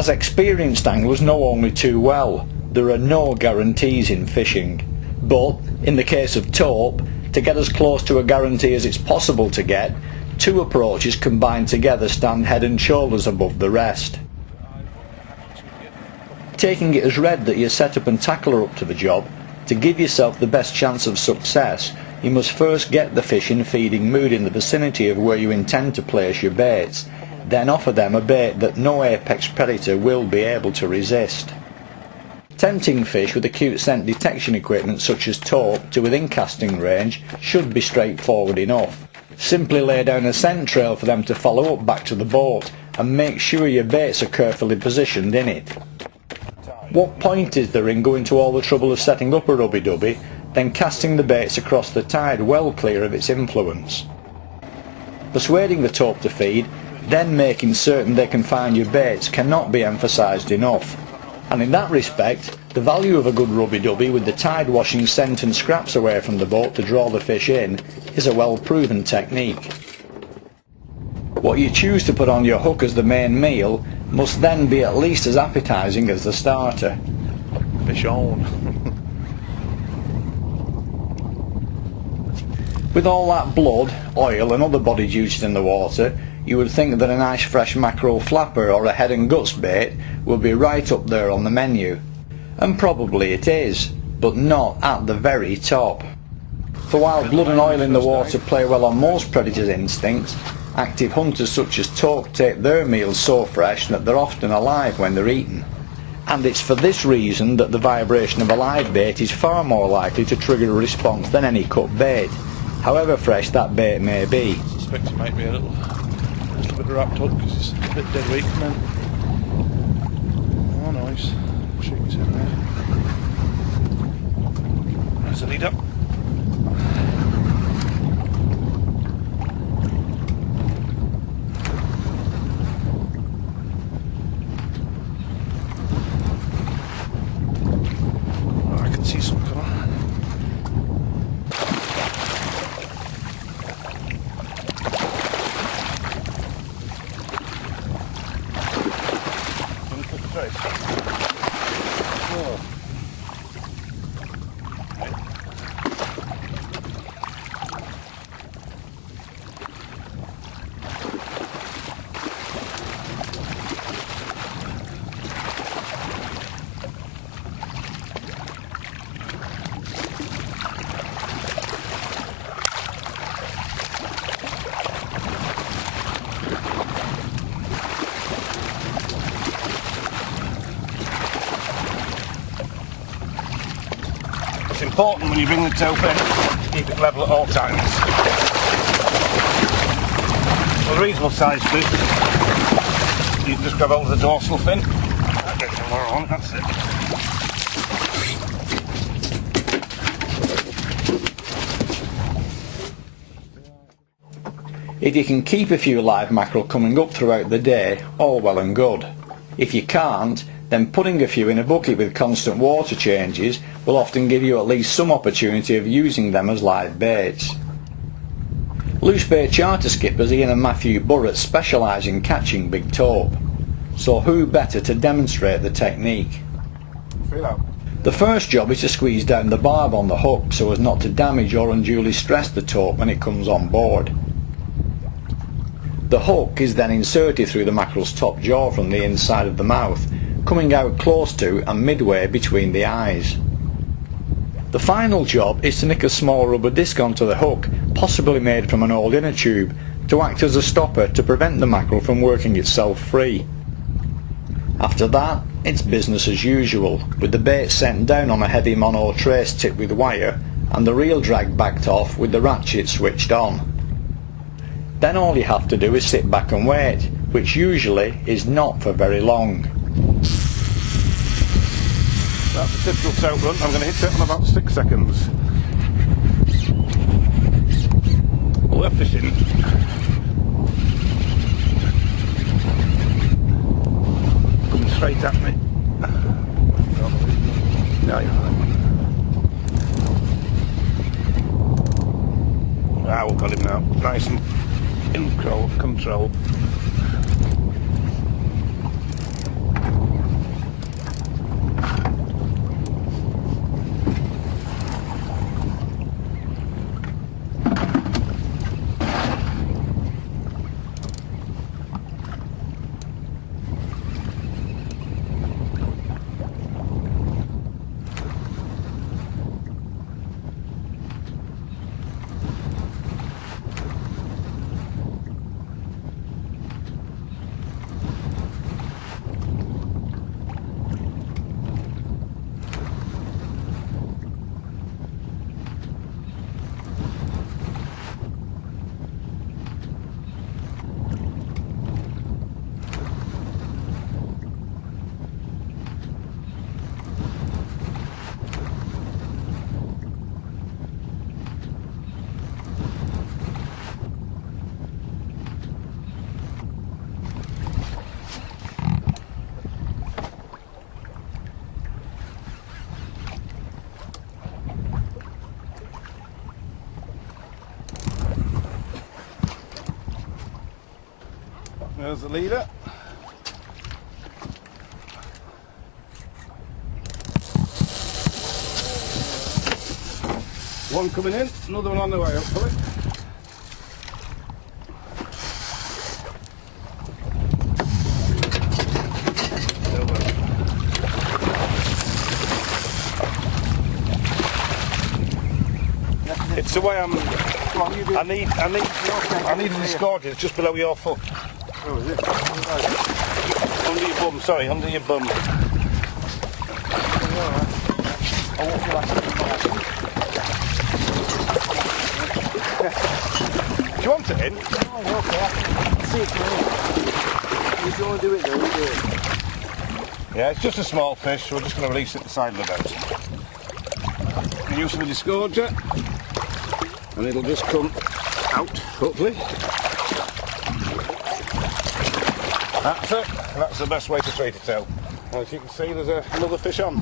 As experienced anglers know only too well, there are no guarantees in fishing. But, in the case of Tope, to get as close to a guarantee as it's possible to get, two approaches combined together stand head and shoulders above the rest. Taking it as read that your setup and tackle are up to the job, to give yourself the best chance of success, you must first get the fish in feeding mood in the vicinity of where you intend to place your baits, then offer them a bait that no apex predator will be able to resist. Tempting fish with acute scent detection equipment such as Tope to within casting range should be straightforward enough. Simply lay down a scent trail for them to follow up back to the boat and make sure your baits are carefully positioned in it. What point is there in going to all the trouble of setting up a rubby-dubby, then casting the baits across the tide well clear of its influence? Persuading the Tope to feed, then making certain they can find your baits cannot be emphasised enough. And in that respect, the value of a good rubby-dubby with the tide washing scent and scraps away from the boat to draw the fish in is a well-proven technique. What you choose to put on your hook as the main meal must then be at least as appetising as the starter. Fish on. With all that blood, oil and other body juices in the water, you would think that a nice fresh mackerel flapper or a head and guts bait would be right up there on the menu. And probably it is, but not at the very top. For while blood and oil in the water play well on most predators' instincts, active hunters such as Tope take their meals so fresh that they're often alive when they're eaten. And it's for this reason that the vibration of a live bait is far more likely to trigger a response than any cut bait, however fresh that bait may be. I suspect it might be a little bit wrapped up because it's a bit dead weak, man. Oh, nice. Shoots in there. There's a lead up. Oh, I can see some colour. It's important when you bring the tope in, keep it level at all times. For a reasonable size fish, you can just grab hold of the dorsal fin. That gets the lure on, that's it. If you can keep a few live mackerel coming up throughout the day, all well and good. If you can't, then putting a few in a bucket with constant water changes will often give you at least some opportunity of using them as live baits. Luce Bay charter skippers Ian and Matthew Burrett specialise in catching big tope, so who better to demonstrate the technique? Feel out. The first job is to squeeze down the barb on the hook so as not to damage or unduly stress the tope when it comes on board. The hook is then inserted through the mackerel's top jaw from the inside of the mouth, coming out close to and midway between the eyes. The final job is to nick a small rubber disc onto the hook, possibly made from an old inner tube, to act as a stopper to prevent the mackerel from working itself free. After that, it's business as usual, with the bait sent down on a heavy mono trace tipped with wire and the reel drag backed off with the ratchet switched on. Then all you have to do is sit back and wait, which usually is not for very long. That's a typical tope run. I'm going to hit it in about 6 seconds. Well, they're fishing. Coming straight at me. No, you're fine. Ah, we've got him now. Nice and in control. There's the leader. One coming in, another one on the way, hopefully. It's the way I need to disgorge it. It's just below your foot. Oh, is it? Under your bum, sorry, under your bum. Do you want it in? Oh, okay. I can see it coming. If you want to do it, though, we'll do it. Yeah, it's just a small fish. We're just going to release it at the side of the boat. Use of a disgorger, and it'll just come out, hopefully. That's it. That's the best way to treat it out. As you can see, there's another fish on.